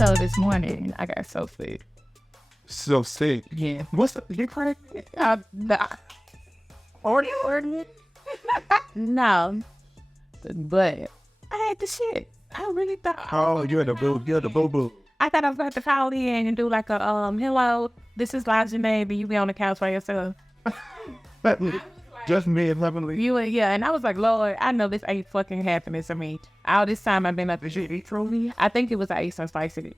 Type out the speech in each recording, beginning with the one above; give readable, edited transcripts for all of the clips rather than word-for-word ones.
So this morning, I got so sick. So sick. Yeah. What's the, you crazy? Ordered? No. But I had the shit. I really thought. Oh, you're the boo-boo. I thought I was going to call in and do like a, hello, this is La'Janeé, but you be on the couch by yourself. Just me and Heavenly. Yeah, and I was like, Lord, I know this ain't fucking happening to me. All this time I've been up. Did you eat truly? I think it was I ate some spicy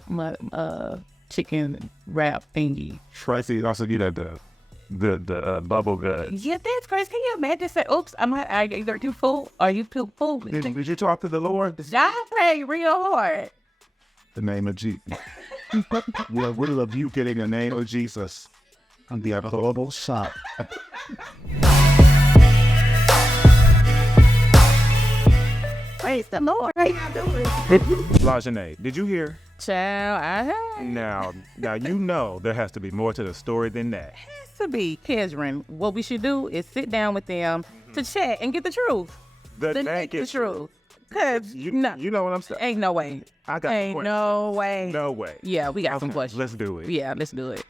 chicken wrap thingy. Tracy also you had the bubble gut. Yeah, that's crazy. Can you imagine? Say, oops, I either too full or you too full. Did you talk to the Lord? I pray real hard. The name of Jesus. Well, we love you getting the name of Jesus on the global shop. Praise the Lord. How y'all doing? La'Janeé, did you hear? Child, I heard. Now you know there has to be more to the story than that. Has to be, Kedrin. What we should do is sit down with them to chat and get the truth. The naked truth. Cause you know what I'm saying? Ain't no way. I got ain't questions. no way. No way. Yeah, we got some questions. Let's do it. Yeah, let's do it.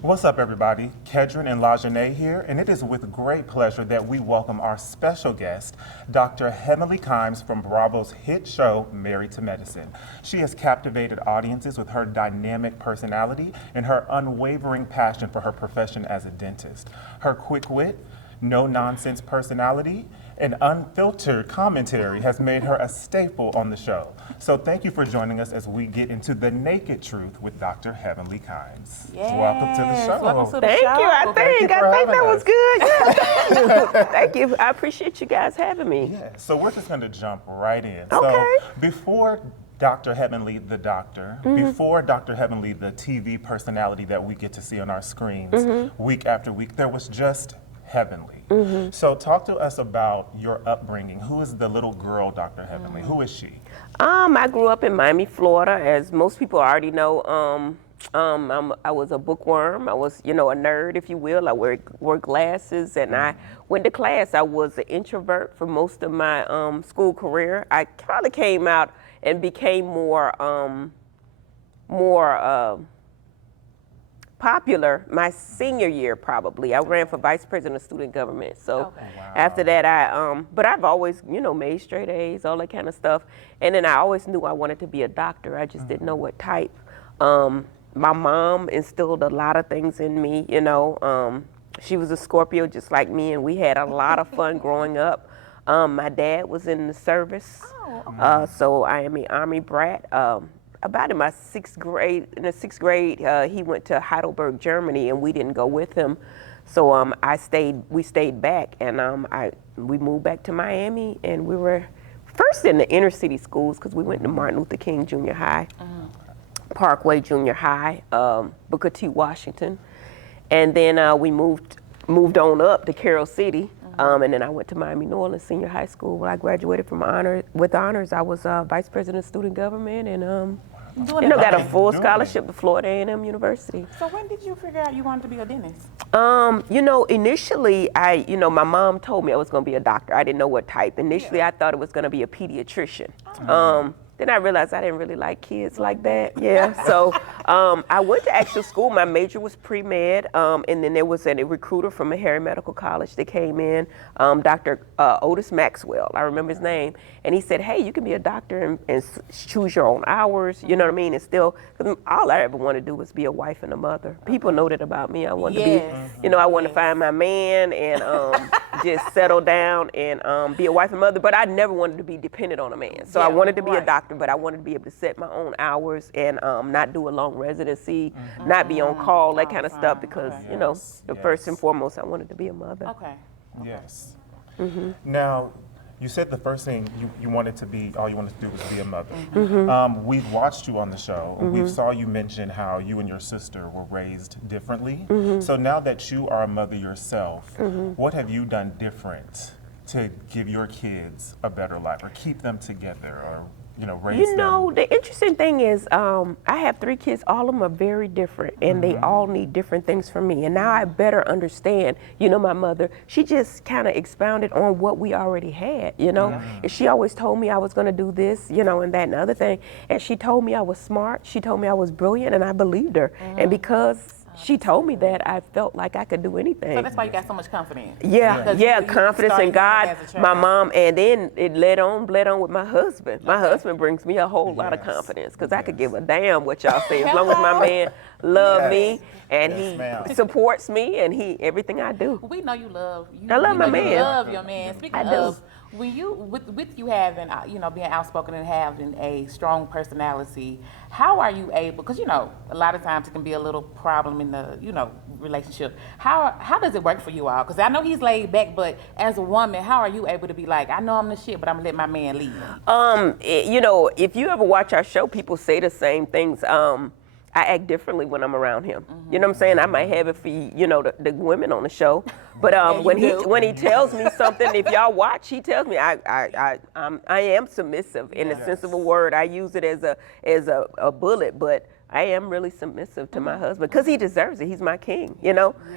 What's up, everybody? Kedrin and La'Janeé here, and it is with great pleasure that we welcome our special guest, Dr. Heavenly Kimes from Bravo's hit show, Married to Medicine. She has captivated audiences with her dynamic personality and her unwavering passion for her profession as a dentist. Her quick wit, no-nonsense personality, and unfiltered commentary has made her a staple on the show. So thank you for joining us as we get into the naked truth with Dr. Heavenly Kimes. Yes. Welcome to the show. Welcome to the Thank show. you. I think that was good. Yeah, thank you. Thank you. I appreciate you guys having me. Yeah, so we're just going to jump right in. Okay. So before Dr. Heavenly, the doctor, before Dr. Heavenly, the TV personality that we get to see on our screens week after week, there was just Heavenly. So talk to us about your upbringing. Who is the little girl, Dr. Heavenly? Who is she? I grew up in Miami, Florida, as most people already know. I was a bookworm. I was, a nerd, if you will. I wore glasses, and I went to class. I was an introvert for most of my school career. I kind of came out and became more popular my senior year, probably. I ran for vice president of student government. So after that, but I've always, made straight A's, all that kind of stuff. And then I always knew I wanted to be a doctor. I just didn't know what type. My mom instilled a lot of things in me, She was a Scorpio just like me, and we had a lot of fun growing up. My dad was in the service, so I am an Army brat. About in my sixth grade, he went to Heidelberg, Germany, and we didn't go with him. So we stayed back, and we moved back to Miami, and we were first in the inner city schools because we went to Martin Luther King Junior High, Parkway Junior High, Booker T. Washington, and then we moved on up to Carroll City. And then I went to Miami New Orleans Senior High School. When I graduated with honors, I was vice president of student government, and got a full scholarship to Florida A&M University. So when did you figure out you wanted to be a dentist? Initially, my mom told me I was going to be a doctor. I didn't know what type. Initially, I thought it was going to be a pediatrician. Then I realized I didn't really like kids like that. Yeah, so I went to actual school. My major was pre-med, and then there was a recruiter from Meharry Medical College that came in, Dr. Otis Maxwell, I remember his name, and he said, hey, you can be a doctor and choose your own hours, you know what I mean, and still, because all I ever wanted to do was be a wife and a mother. People know that about me. I wanted to be, I wanted to find my man and just settle down and be a wife and mother, but I never wanted to be dependent on a man. So I wanted to be a doctor, but I wanted to be able to set my own hours and not do a long residency, not be on call, that kind of stuff, because, first and foremost, I wanted to be a mother. Okay. Yes. Now, You said the first thing you wanted to be, all you wanted to do was be a mother. We've watched you on the show. We saw you mention how you and your sister were raised differently. So now that you are a mother yourself, what have you done different to give your kids a better life or keep them together or, raise them? The interesting thing is I have 3 kids. All of them are very different, and they all need different things from me. And now I better understand, my mother, she just kind of expounded on what we already had, And she always told me I was going to do this, and that and the other thing. And she told me I was smart. She told me I was brilliant, and I believed her. And because she told me that, I felt like I could do anything. So that's why you got so much confidence. Yeah, confidence in God, my mom, and then it bled on with my husband. My husband brings me a whole lot of confidence because I could give a damn what y'all say as long as my man love me and he supports me and everything I do. We know you love. I love my man. You love your man. Speaking I of, do. when you with you having being outspoken and having a strong personality, how are you able? Because a lot of times it can be a little problem in the relationship. How does it work for you all? Because I know he's laid back, but as a woman, how are you able to be like, I know I'm the shit, but I'm gonna let my man lead me? If you ever watch our show, people say the same things. I act differently when I'm around him. You know what I'm saying? I might have it for the women on the show, but when he tells me something, if y'all watch, he tells me I am submissive in the sense of a word. I use it as a bullet, but I am really submissive to my husband because he deserves it. He's my king,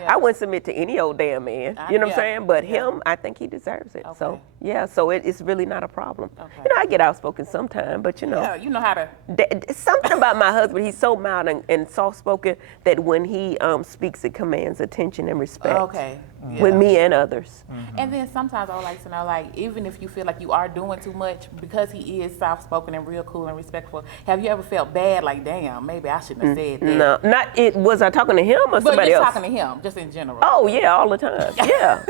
I wouldn't submit to any old damn man, you know what I'm saying? But him, I think he deserves it. So, so it's really not a problem. I get outspoken sometime, but Yeah, you know how to. Something about my husband, he's so mild and soft-spoken that when he speaks, it commands attention and respect with me and others. And then sometimes I would like to know, like, even if you feel like you are doing too much, because he is soft-spoken and real cool and respectful, have you ever felt bad, like, damn, maybe I shouldn't have said that? No, was I talking to him or somebody else? Talking to him, just in general. Oh, yeah, all the time. Yeah.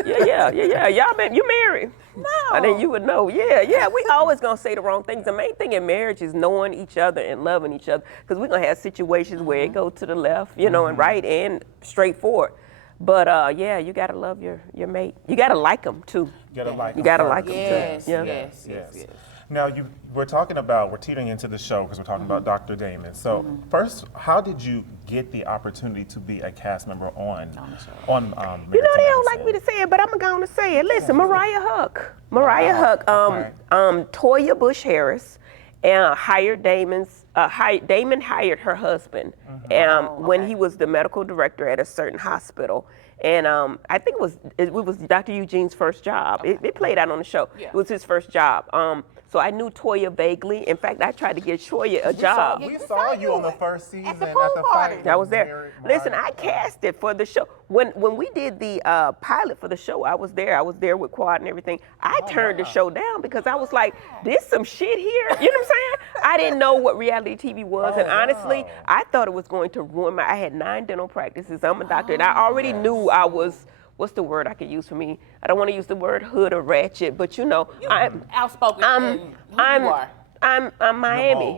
Y'all, you married? No. And then you would know. Yeah. We always gonna say the wrong things. The main thing in marriage is knowing each other and loving each other, because we're gonna have situations where it go to the left, and right and straightforward. But you gotta love your mate. You gotta like them too. You gotta like them. You gotta like them Yes, too. yes. Now we're teetering into the show because we're talking about Dr. Damon. So first, how did you get the opportunity to be a cast member on the show? They don't like me to say it, but I'm going to say it. Listen, Mariah Huq. Toya Bush Harris hired Damon hired her husband when he was the medical director at a certain hospital. And I think it was Dr. Eugene's first job. It played out on the show. Yeah. It was his first job. So I knew Toya vaguely. In fact, I tried to get Toya a job. We saw you on the first season at the party. I was there. Listen, I cast it for the show. When we did the pilot for the show, I was there. I was there with Quad and everything. I turned the show down because I was like, "There's some shit here." You know what I'm saying? I didn't know what reality TV was, and honestly, I thought it was going to ruin I had 9 dental practices. I'm a doctor, and I already knew I was. What's the word I could use for me? I don't want to use the word hood or ratchet, but I'm outspoken. I'm Miami.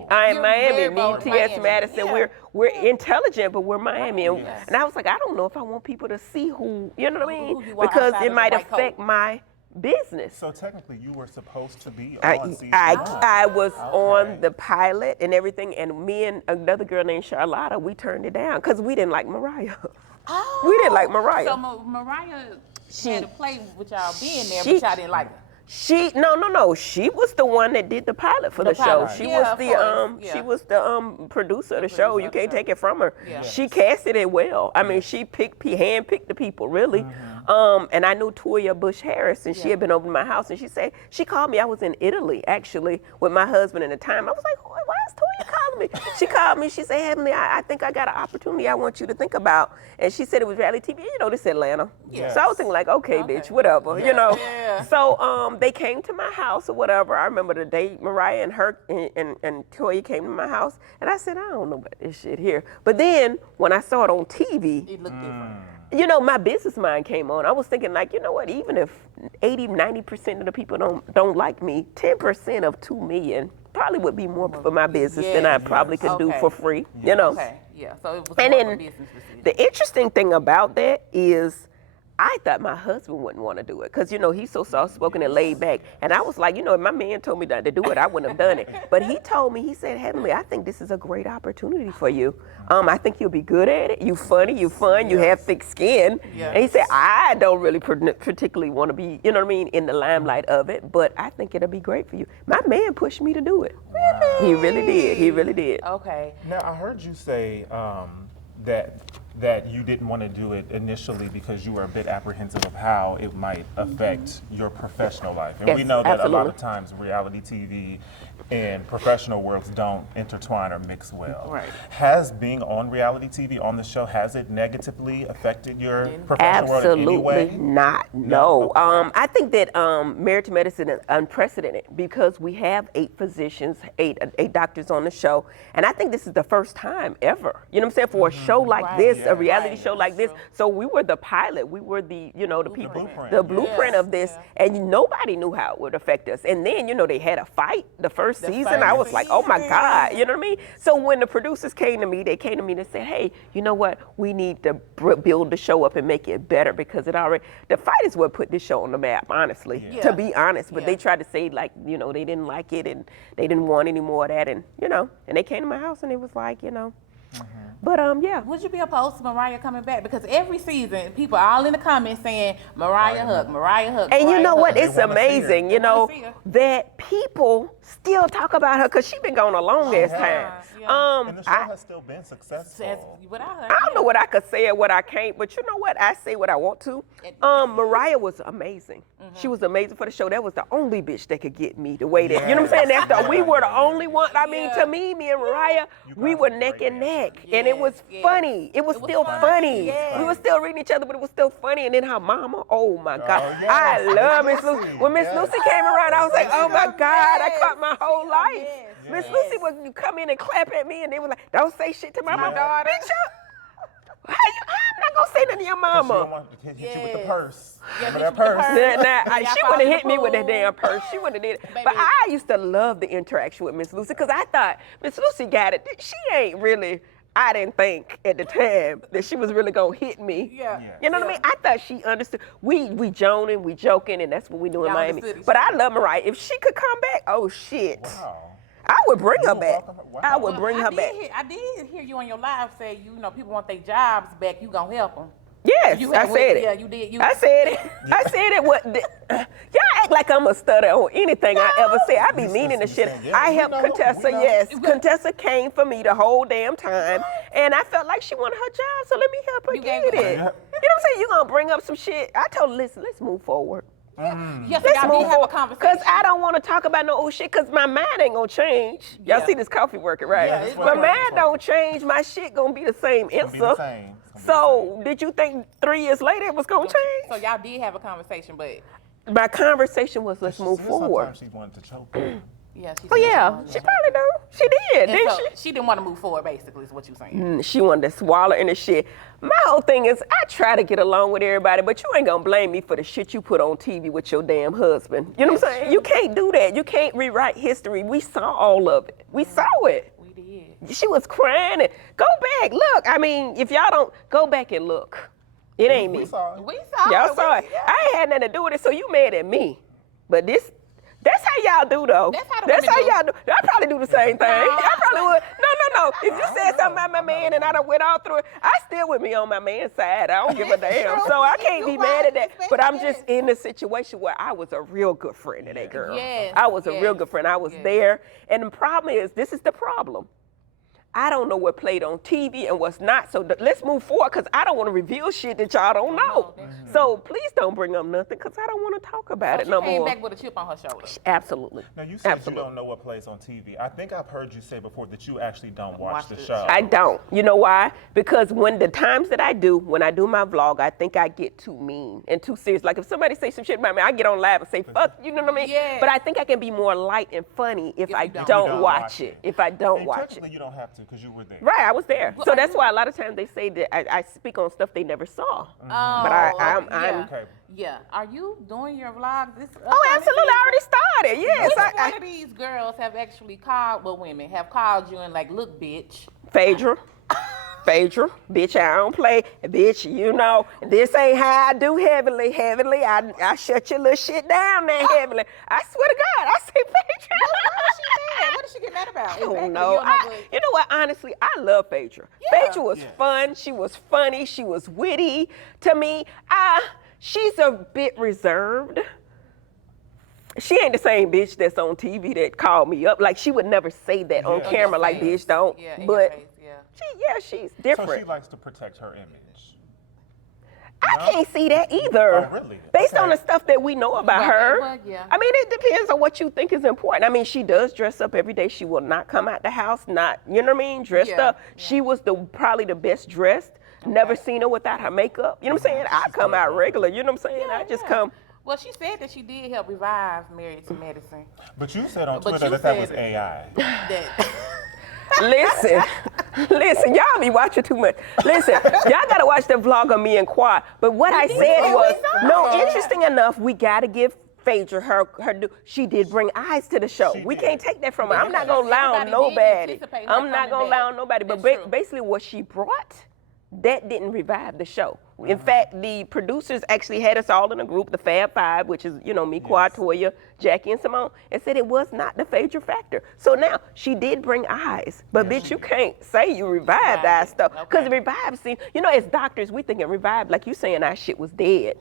I'm Miami. Me, T.S. Madison. Yeah. We're intelligent, but we're Miami. And I was like, I don't know if I want people to see who you know what I mean, because it might affect my business. So technically, you were supposed to be on season 1. I was on the pilot and everything, and me and another girl named Charlotta, we turned it down because we didn't like Mariah. Oh. We didn't like Mariah. So Mariah had to play with y'all being there, but y'all didn't like her. No. She was the one that did the pilot for the show. pilot. She Yeah, was yeah. She was the producer of the show. You can't take it from her. Yeah. She casted it well. I mean, she handpicked the people really. And I knew Toya Bush Harris, and she had been over to my house, and she called me. I was in Italy actually with my husband at the time. I was like, why is Toya calling me? She called me. She said, Heavenly, I think I got an opportunity I want you to think about. And she said it was reality TV. This Atlanta. Yes. So I was thinking like, okay, bitch, whatever, Yeah. So they came to my house or whatever. I remember the day Mariah and her and Toya came to my house, and I said, I don't know about this shit here. But then when I saw it on TV, It looked different. my business mind came on. I was thinking like, what, even if 80-90% of the people don't like me, 10% of 2 million probably would be more for my business than I probably could do for free, Okay, yeah. So it was And more of a then business decision. the interesting thing about that is I thought my husband wouldn't want to do it because, you know, he's so soft-spoken and laid back. And I was like, you know, if my man told me not to do it, I wouldn't have done it. But he told me, he said, Heavenly, I think this is a great opportunity for you. I think you'll be good at it. You funny, you fun, you have thick skin. And he said, I don't really particularly want to be, you know what I mean, in the limelight of it, but I think it'll be great for you. My man pushed me to do it. Really? He really did. He really did. Okay. Now, I heard you say that you didn't want to do it initially because you were a bit apprehensive of how it might affect your professional life. And Yes, we know that a lot absolutely. of times reality TV and professional worlds don't intertwine or mix well. Right. Has being on reality TV, on the show, has it negatively affected your professional world in any Absolutely way? not. No. I think that Married to Medicine is unprecedented because we have 8 physicians, eight doctors on the show, and I think this is the first time ever. You know what I'm saying? For a show like this, a reality show like this. So we were the pilot. We were the, you know, the people, the blueprint of this, and nobody knew how it would affect us. And then, you know, they had a fight the first season. I was like, oh my God, you know what I mean? So when the producers came to me, they came to me and said, hey, you know what? We need to build the show up and make it better because it already, the fight is what put this show on the map, honestly, to be honest. But they tried to say, like, you know, they didn't like it and they didn't want any more of that. And, you know, and they came to my house and it was like, you know, but yeah. Would you be opposed to Mariah coming back? Because every season, people are all in the comments saying Mariah Huq, Mariah Huq. And you Mariah know Huq. what? It's They wanna see her. amazing, They you know, wanna see her. that people still talk about her because she's been gone a long ass time. And the show has still been successful. Without her, I don't know what I could say and what I can't, but you know what? I say what I want to. Mariah was amazing. She was amazing for the show. That was the only bitch that could get me the way that, you know what I'm saying? That's we were the only one. I mean, to me and Mariah, we were neck and neck. And it was funny. It was still funny. Yes. We were still reading each other, but it was still funny. And then her mama, oh my God. yes. I love Miss Lucy. Lucy. When Miss Yes. Lucy came around, I was like, oh my God, I caught my whole life. Yes. Miss Lucy would come in and clap at me, and they were like, "Don't say shit to my mama, Yeah. bitch." I'm not gonna say nothing to your She mama. don't want to hit you with the purse. Remember hit that you with the purse? purse. She wouldn't have hit me with that damn purse. She wouldn't have did it. But Baby. I used to love the interaction with Miss Lucy because I thought Miss Lucy got it. She ain't really. I didn't think at the time that she was really gonna hit me. Yeah. You know what I mean? I thought she understood. We joning, we joking, and that's what we do in Y'all Miami. understood each But I other. love Mariah. If she could come back, oh shit. Wow. I would bring her would back. welcome her? Wow. I would bring her back. I did hear you on your live say, you know, people want their jobs back. You gonna help them. Yes, You I had- said it. yeah, you did. I said it. I said it. Y'all act like I'm a stutter on anything I ever say. I be meaning the shit. Yeah, I we helped know, Contessa, we know. yes. Contessa came for me the whole damn time. And I felt like she wanted her job, so let me help her You get gave it. her- You know what I'm saying? You're going to bring up some shit. I told her, listen, let's move forward. Yes, Let's y'all move did have a forward. conversation. Because I don't want to talk about no old shit because my mind ain't going to change. Y'all Yeah. see this coffee working, right? Yeah, it's my working. mind don't change. My shit going to be the same It's gonna be the answer. same. It's gonna be the So, did you think 3 years later it was going to change? So y'all did have a conversation, but My conversation was let's same. move She said forward. Sometimes she wanted to choke you. yeah, she Oh said yeah, wanted she to- probably do. She did, And didn't so she? she didn't want to move forward, basically, is what you saying. She wanted to swallow in the shit. My whole thing is I try to get along with everybody, but you ain't gonna blame me for the shit you put on TV with your damn husband. You know what I'm saying? You can't do that. You can't rewrite history. We saw all of it. We saw it. We did. She was crying. And go back, look. I mean, if y'all don't go back and look, it ain't me. We saw it. We saw Y'all it. saw it. I ain't had nothing to do with it, so you mad at me. But that's how y'all do though. That's how the women do. y'all do. I probably do the same thing. No, I probably would. No. If you said something about my man and I done went all through it, I still with me on my man's side. I don't give a damn. true. So I can't be You mad at right. that. But I'm Yes. just in a situation where I was a real good friend to that girl. Yes, I was a yes, real good friend. I was yes. there. And the problem is, this is the problem. I don't know what played on TV and what's not. So let's move forward because I don't want to reveal shit that y'all don't know. So please don't bring up nothing because I don't want to talk about it She no came more. back with a chip on her shoulder. Absolutely. Now, you said Absolutely. you don't know what plays on TV. I think I've heard you say before that you actually don't watch Watch the the show. I don't. You know why? Because when the times that I do, when I do my vlog, I think I get too mean and too serious. Like if somebody say some shit about me, I get on live and say, fuck, you know what I mean? Yeah. But I think I can be more light and funny if I you don't. don't, You don't watch watch it. it. If I don't And watch it. technically, you don't have to because you were there. Right, I was there. Well, So I that's do- why a lot of times they say that I speak on stuff they never saw. Oh, But I'm yeah. Okay. Yeah. Are you doing your vlog this Oh, absolutely. I already started. Yes. Which I, one of these girls have actually called, well, women have called you and like, look, bitch. Phaedra. Phaedra, bitch, I don't play. Bitch, you know, this ain't how I do heavenly. Heavenly, I shut your little shit down there, heavenly. I swear to God, I say Phaedra. Why is she mad? What did she get mad about? I don't Exactly. know. You know what? Honestly, I love Phaedra. Yeah. Phaedra was fun. She was funny. She was witty. To me, she's a bit reserved. She ain't the same bitch that's on TV that called me up. Like, she would never say that on camera like, bitch, don't. Yeah, in your but face, she's different. So she likes to protect her image. I can't see that either. Oh, really? Based Okay. on the stuff that we know about her. well, yeah. I mean, it depends on what you think is important. I mean, she does dress up every day. She will not come out the house, not, you know what I mean, dressed Yeah, up. She was probably the best dressed. Never seen her without her makeup. You know what I'm saying? I come out regular, you know what I'm saying? I just come. Well, she said that she did help revive Married to Medicine. But you said on But Twitter you that was said- AI. Listen, y'all be watching too much. Listen, y'all gotta watch the vlog of me and Quad. But what I said was, interesting enough, we gotta give Phaedra her due. She did bring eyes to the show. We can't take that from her. I'm not gonna lie on nobody. I'm not gonna lie on nobody. But basically what she brought, that didn't revive the show. In fact, the producers actually had us all in a group, the Fab Five, which is, you know, me, Quad, Toya, Jackie, and Simone, and said it was not the Phaedra factor. So now, she did bring eyes, but bitch, you can't say you revived our stuff. Because revive scene, you know, as doctors, we thinking revive, like you saying our shit was dead.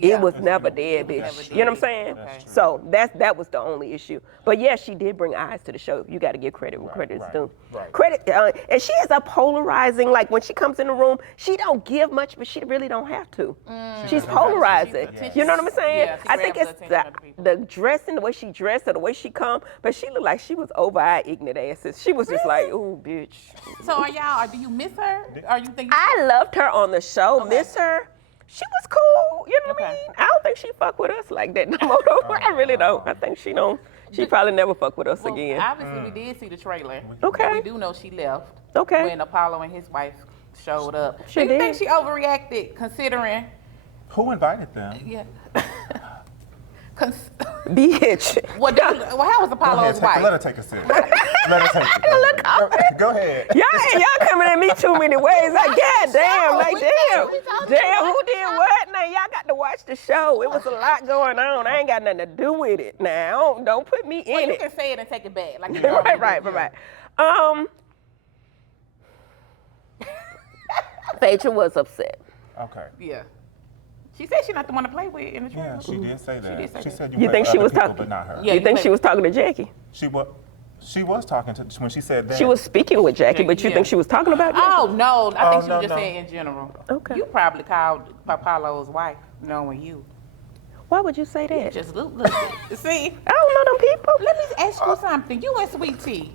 It was never dead, bitch. You know what I'm saying? So that was the only issue. But yeah, she did bring eyes to the show. You got to give credit where credit is due. Credit, and she is a polarizing, like when she comes in the room, she don't give much, but she really don't have to. She's polarizing. You know what I'm saying? Yeah, she I think grabs it's the attention of the people. the dressing, the way she dressed, or the way she come, but she looked like she was over our ignorant asses. She was just like, ooh, bitch. So are y'all, or do you miss her? Or you think I loved her on the show, miss her. She was cool, you know what I Okay. mean? I don't think she fuck with us like that no more. I really don't. I think she don't. She probably never fuck with us well, again. obviously we did see the trailer. Okay. We do know she left. Okay. When Apollo and his wife showed up. She do you think did. she overreacted considering? Who invited them? Yeah. Bitch. Well, how was Apollo's wife? Let her take a sip. Let her take it. Go ahead. Y'all coming at me too many ways. Like, god damn, like damn. Damn, who did what? Now y'all got to watch the show. It was a lot going on. I ain't got nothing to do with it. Now, don't put me Well, in you it. can say it and take it back. Like you normally do. Right. Phaedra was upset. Okay. Yeah. She said she's not the one to play with in the trailer. Yeah, she did say that. did say She that. said You you think played she other was people, talking- but not her. Yeah, You you think played- she was talking to Jackie? She was talking to when she said that. She was speaking with Jackie, but you Yeah. think she was talking about Jackie? Oh no, I think she no, was just no. saying in general. Okay. You probably called Apollo's wife, knowing you. Why would you say that? Just look. See, I don't know them people. let me ask you something. You and Sweet Tea.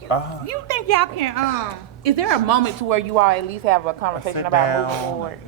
You think y'all can? Is there a moment to where you all at least have a conversation Sit about down. moving forward?